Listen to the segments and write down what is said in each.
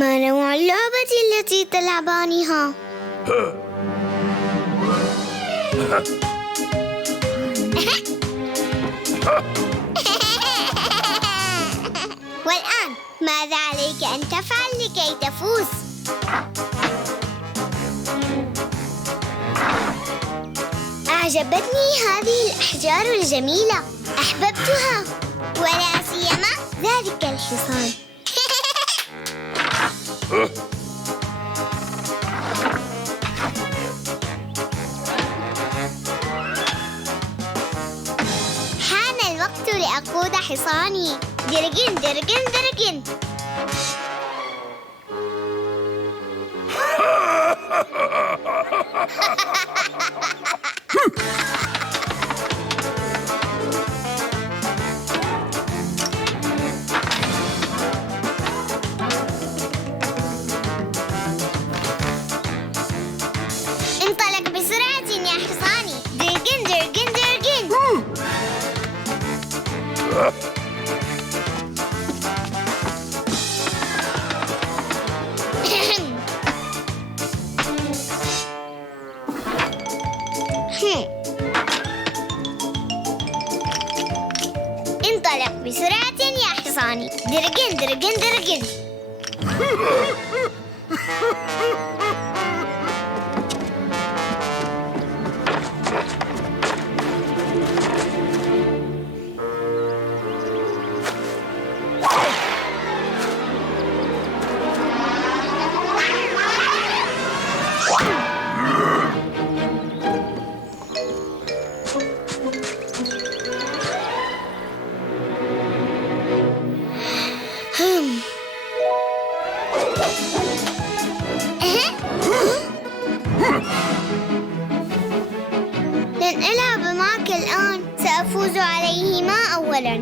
ما نوع اللعبة التي تلعبانها؟ والآن ماذا عليك أن تفعل لكي تفوز؟ أعجبتني هذه الأحجار الجميلة، أحببتها، ولا سيما ذلك الحصان. حان الوقت لأقود حصاني. درجن درجن درجن. انطلق بسرعة يا حصاني. درجن درجن درجن. انطلق بسرعة يا حصاني. درجن درجن درجن. لن ألعب معك الآن، سأفوز عليهما أولاً.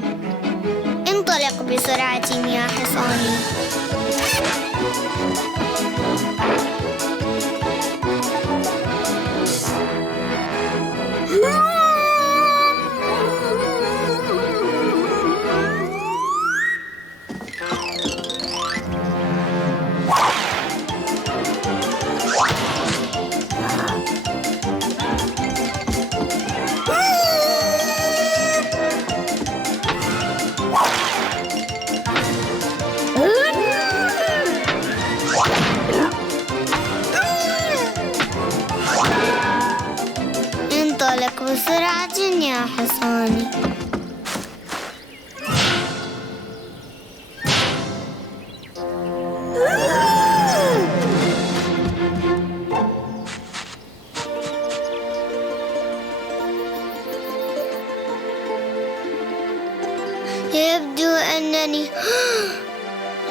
انطلق بسرعة يا حصاني. انطلق بسرعة يا حصاني. يبدو أنني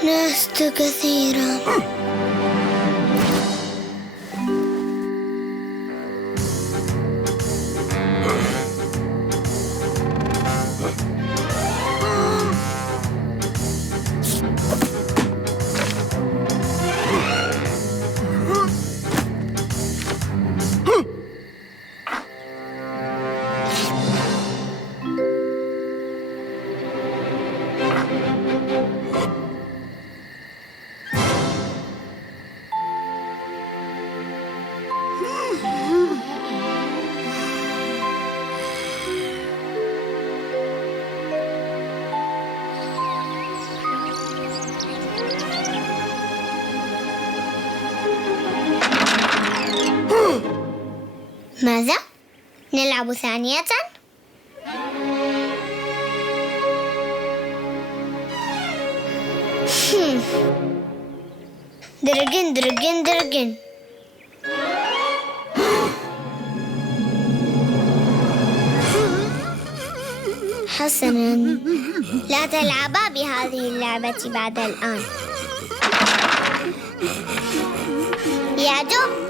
نست كثيرا. ماذا؟ نلعب ثانية؟ درجن درجن درجن. حسناً، لا تلعبا بهذه اللعبة بعد الآن. يا دب.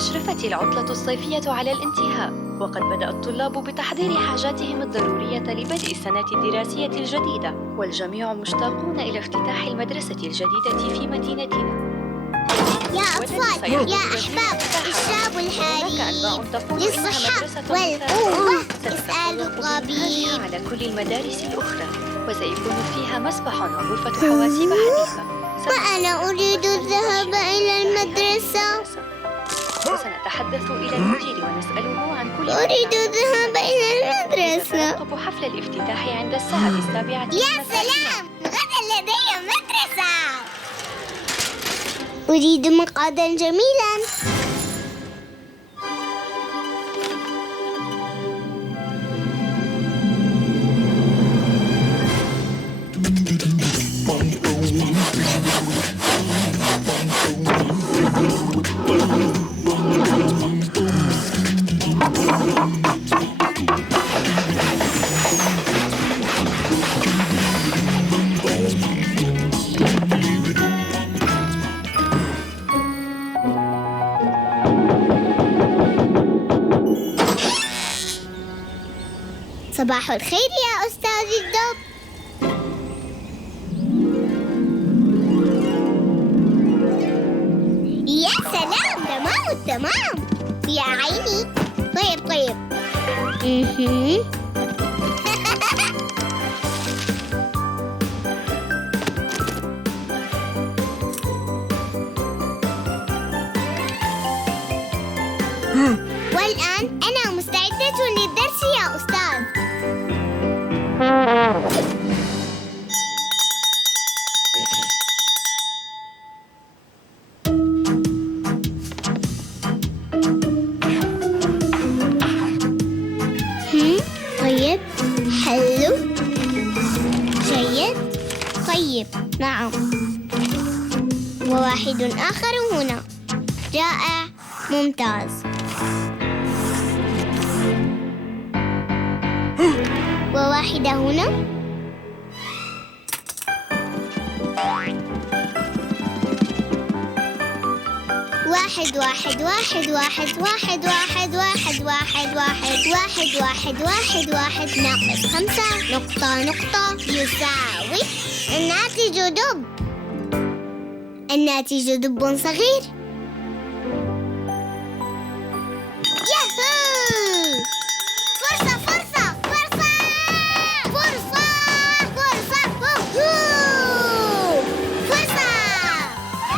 أشرفت العطلة الصيفية على الانتهاء، وقد بدأ الطلاب بتحضير حاجاتهم الضرورية لبدء السنة الدراسية الجديدة، والجميع مشتاقون إلى افتتاح المدرسة الجديدة في مدينتنا. يا أطفال، يا أحباب، اشربوا الحليب للصحة والقوة، اسألوا الطبيب. على كل المدارس الأخرى، وسيكون فيها مسبح وغرفة حواسيب حديثة. وأنا أريد الذهاب إلى المدرسة. وسنتحدث إلى المدير ونسأله عن كل أريد الذهاب إلى المدرسة. سنراقب حفل الافتتاح عند الساعة 7. يا سلام، غدا لدي مدرسة. أريد مقعدا جميلا. صباح الخير يا أستاذ الدب. يا سلام، تمام. يا عيني. طيب. والآن أنا مستعدة للدرس يا أستاذ. طيب، حلو، جيد، طيب، نعم. وواحد آخر هنا، رائع، ممتاز. وواحدة هنا. واحد ناقص 5 نقطة يساوي الناتج دب. الناتج دب صغير. ياهو! فرصة.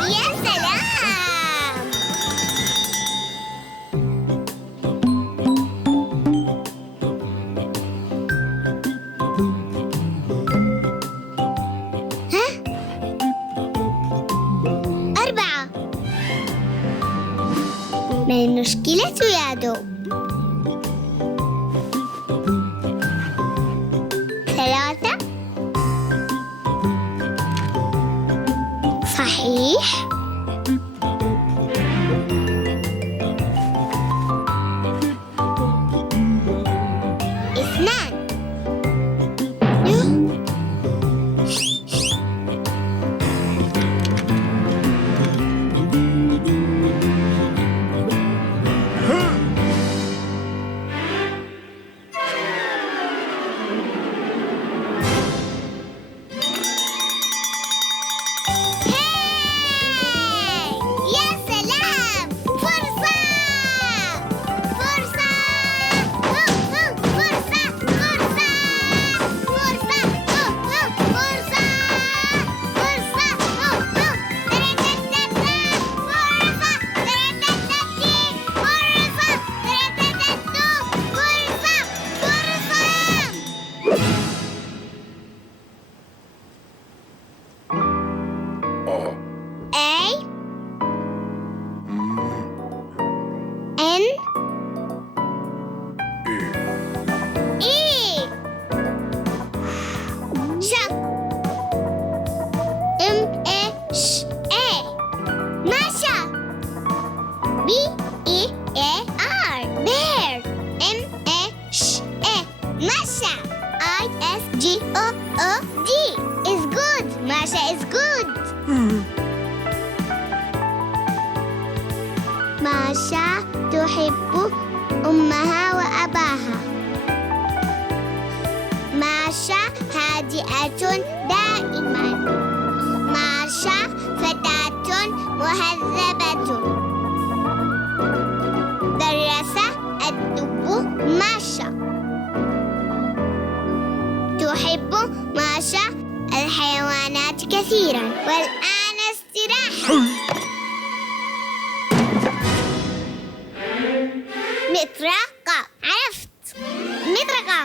يا سلام! ها؟ 4. ما المشكلة يا دب؟ 3. صحيح. 2. ماشا is good. ماشا تحب أمها وأباها. ماشا هادئة دائما. ماشا فتاة مهذبة. درس الدب ماشا. تحب ماشا الحيوانات كثيرا. والآن استراحة. مطرقة. عرفت مطرقة.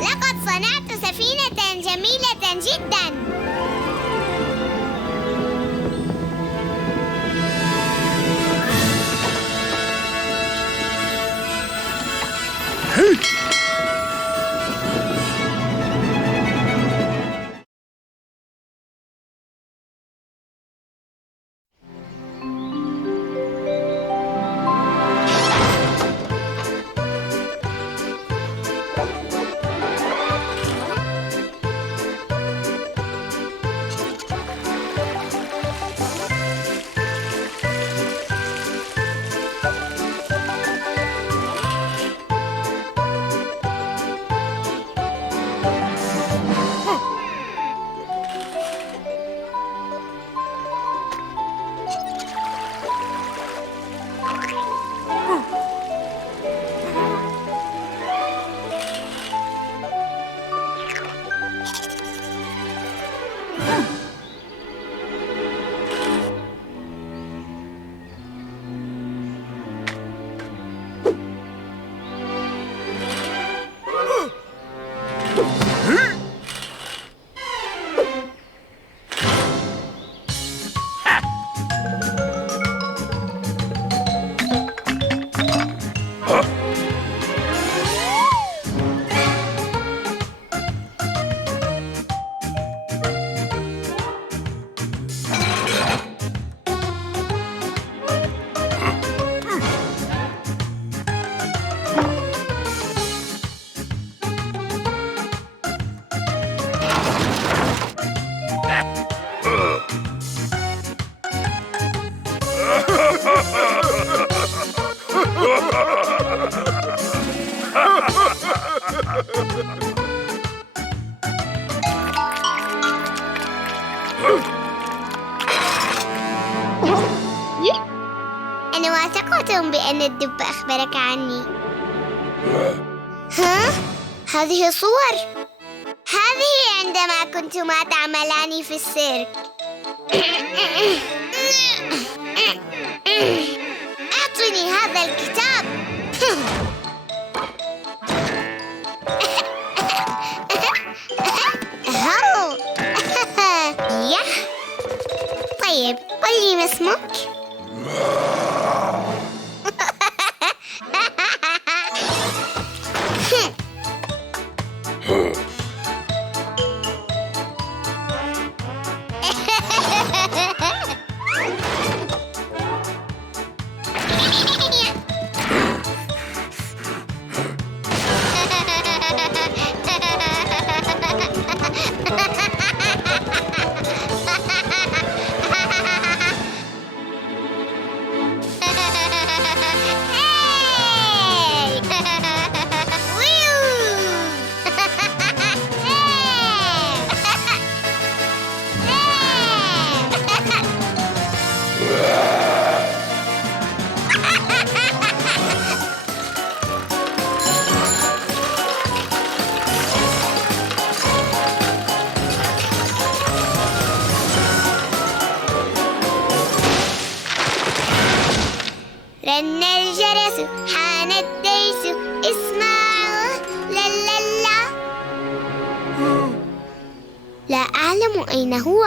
لقد صنعت سفينة جميلة جدا. أنا واثقة بأن الدب أخبرك عني. ها؟ هذه صور. هذه عندما كنتما تعملان في السيرك. أعطني هذا الكتاب. طيب قل لي ما اسمك؟ رن الجرس حان الديس اسمعوا لا لا لا. لا أعلم أين هو.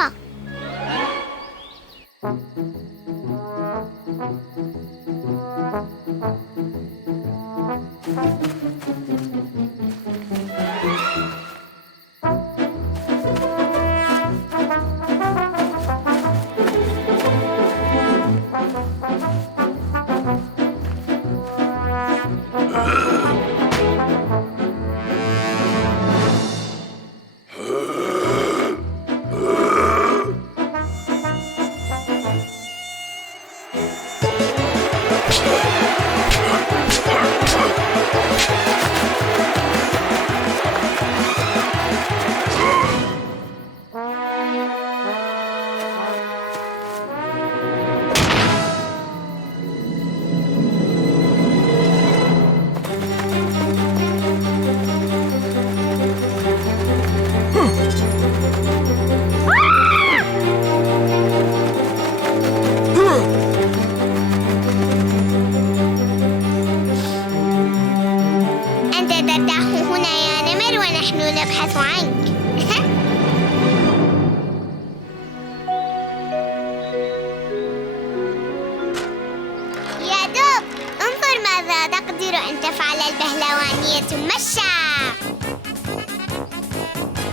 تقدر أن تفعل البهلوانية ماشا،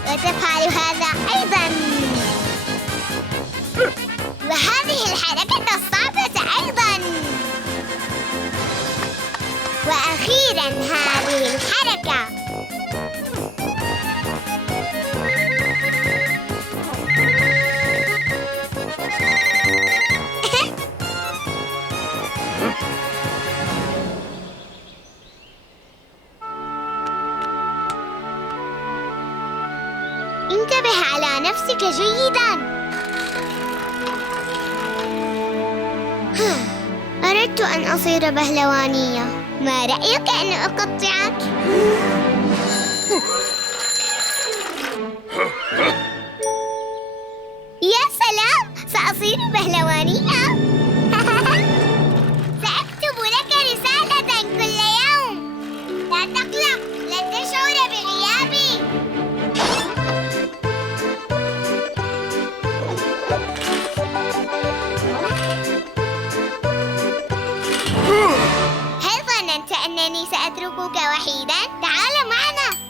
وتفعل هذا أيضاً، وهذه الحركة الصعبة أيضاً، وأخيراً هذه الحركة. انتبه على نفسك جيداً. أردت أن أصير بهلوانية، ما رأيك أن أقطعك؟ يا سلام، سأصير بهلوانية. سأكتب لك رسالة كل يوم. لا تقلق، لن تشعر بغيابي. هل ظننت أنني سأتركك وحيداً؟ تعال معنا.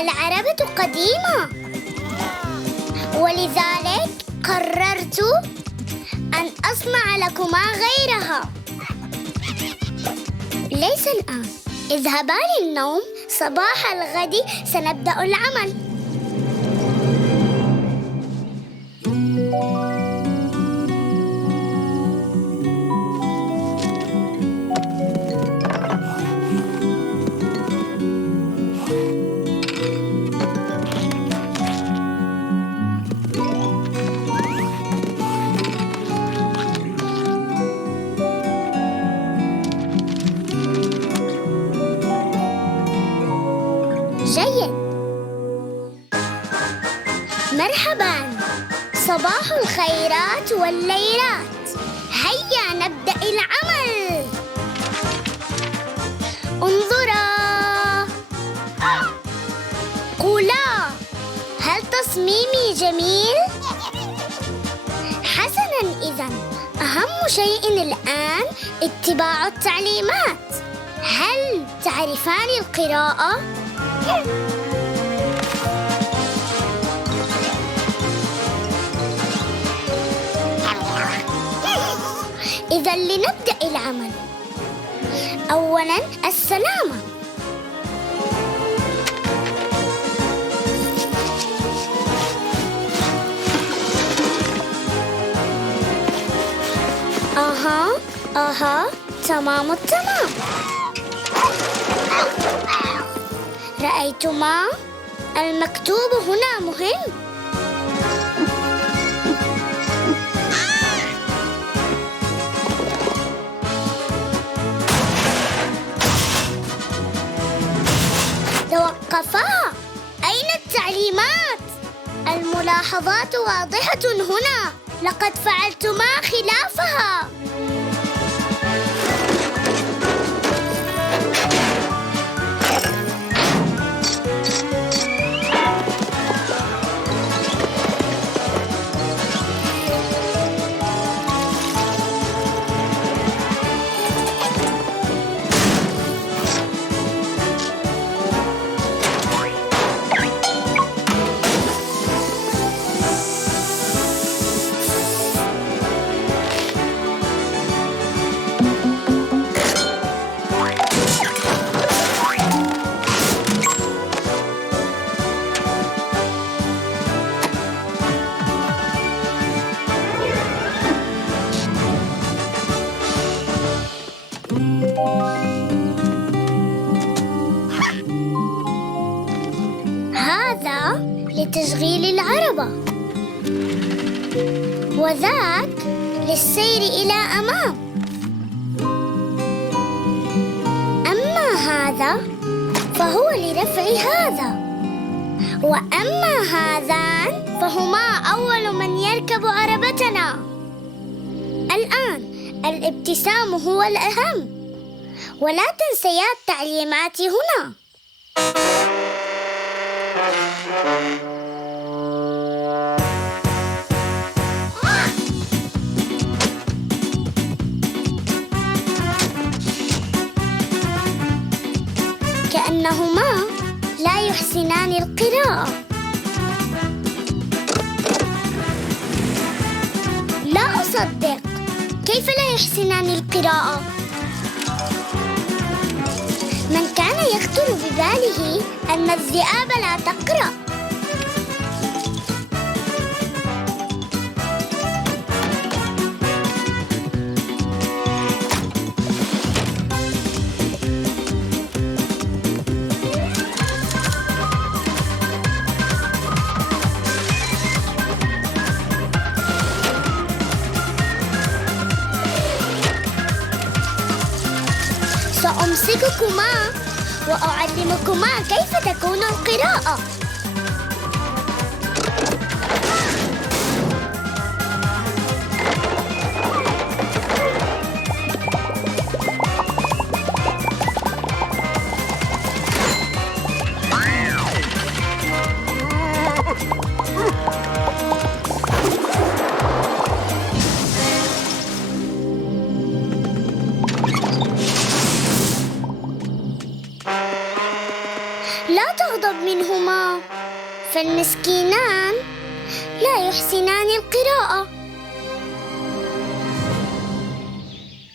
العربة قديمة، ولذلك قررت أن أصنع لكما غيرها. ليس الآن، اذهبا للنوم، صباح الغد سنبدأ العمل. جيد. مرحباً، صباح الخيرات والليلات. هيا نبدأ العمل. انظرا، قولا، هل تصميمي جميل؟ حسناً، إذن أهم شيء الآن اتباع التعليمات. هل تعرفان القراءة؟ إذن لنبدأ العمل. أولاً السلامة. تمام التمام. رأيتما؟ المكتوب هنا مهم. توقفا! أين التعليمات؟ الملاحظات واضحة هنا، لقد فعلتما خلافها. هذا لتشغيل العربة، وذاك للسير إلى أمام. أما هذا فهو لرفع هذا، وأما هذان فهما أول من يركب عربتنا. الآن الابتسام هو الأهم، ولا تنسيا التعليمات هنا. كأنهما لا يحسنان القراءة. لا أصدق، كيف لا يحسنان القراءة؟ من كان يخطر بباله أن الذئاب لا تقرأ؟ سأمسككما وأعلمكما كيف تكون القراءة. لا تغضب منهما، فالمسكينان لا يحسنان القراءة.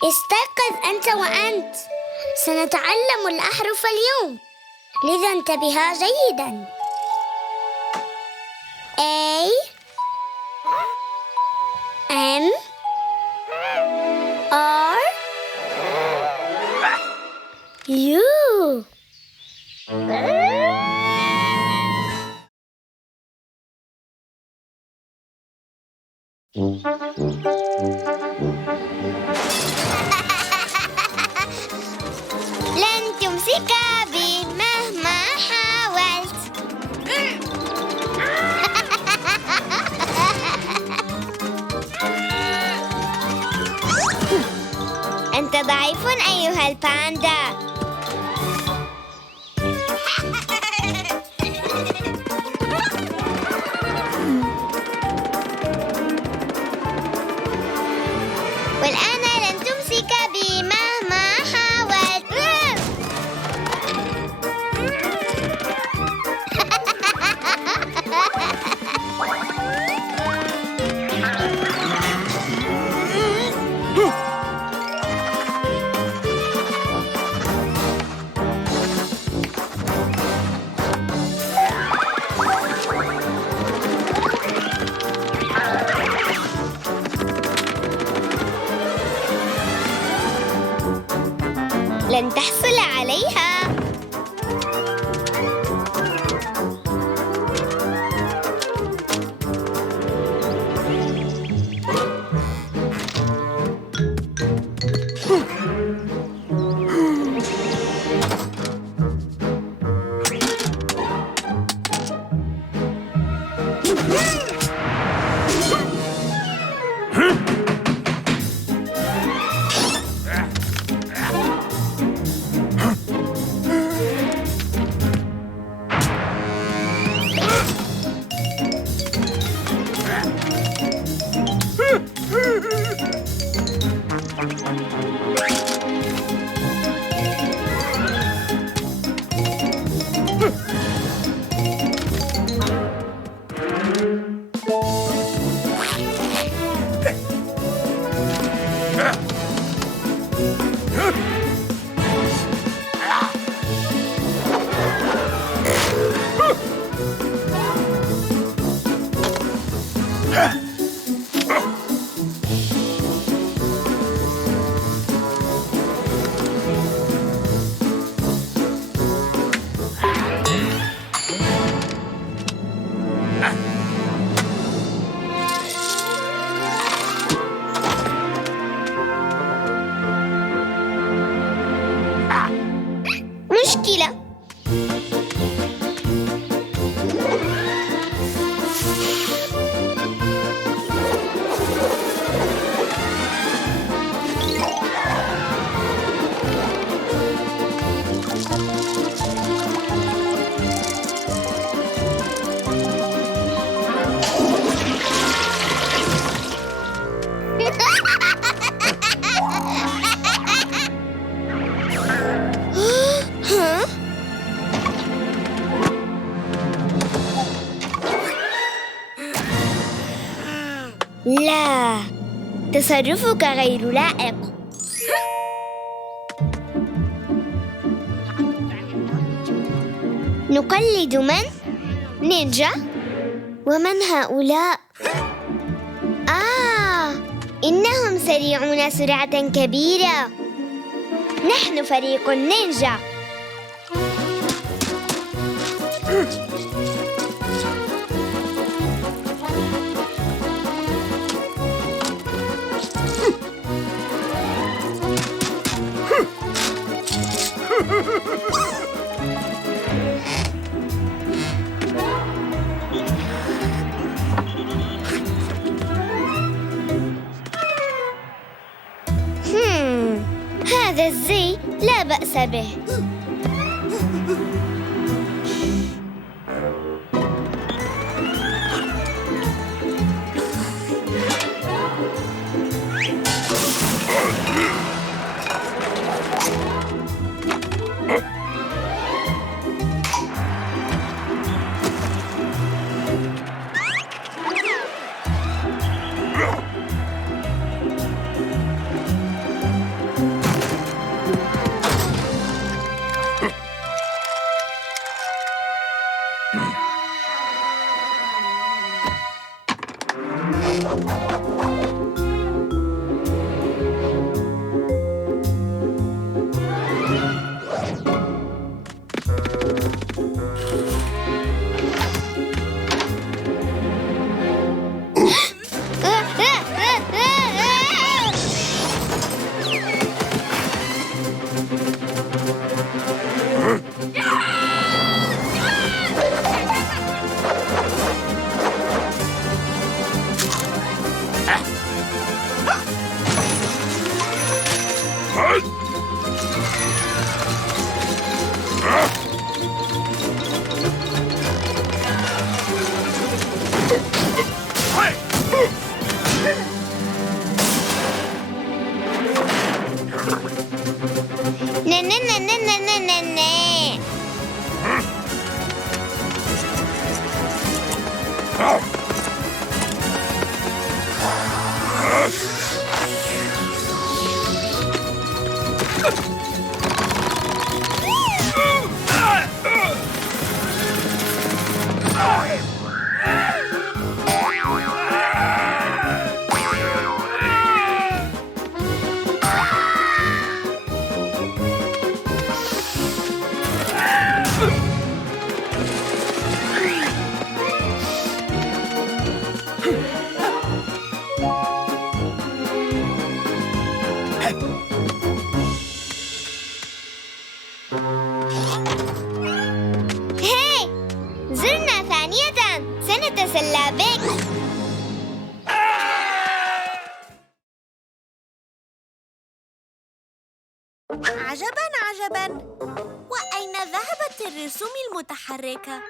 استيقظ أنت وأنت، سنتعلم الأحرف اليوم، لذا انتبها جيدا. A M R U. لن تمسك بي مهما حاولت. أنت ضعيف أيها الباندا. والآن لن تمسك بي مهما حاولت. لن تحصل عليها. تصرفك غير لائق. نقلد من؟ نينجا؟ ومن هؤلاء؟ إنهم سريعون سرعة كبيرة. نحن فريق النينجا. هذا الزي لا بأس به. سنتسلى بك. عجباً عجباً، وأين ذهبت الرسوم المتحركة؟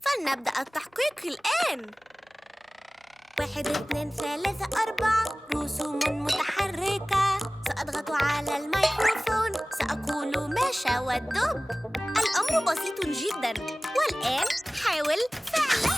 فلنبدأ التحقيق الآن. 1 2 3 4 رسوم متحركة. سأضغط على الميكروفون، سأقول ماشا والدب. الأمر بسيط جداً، والآن حاول فعله.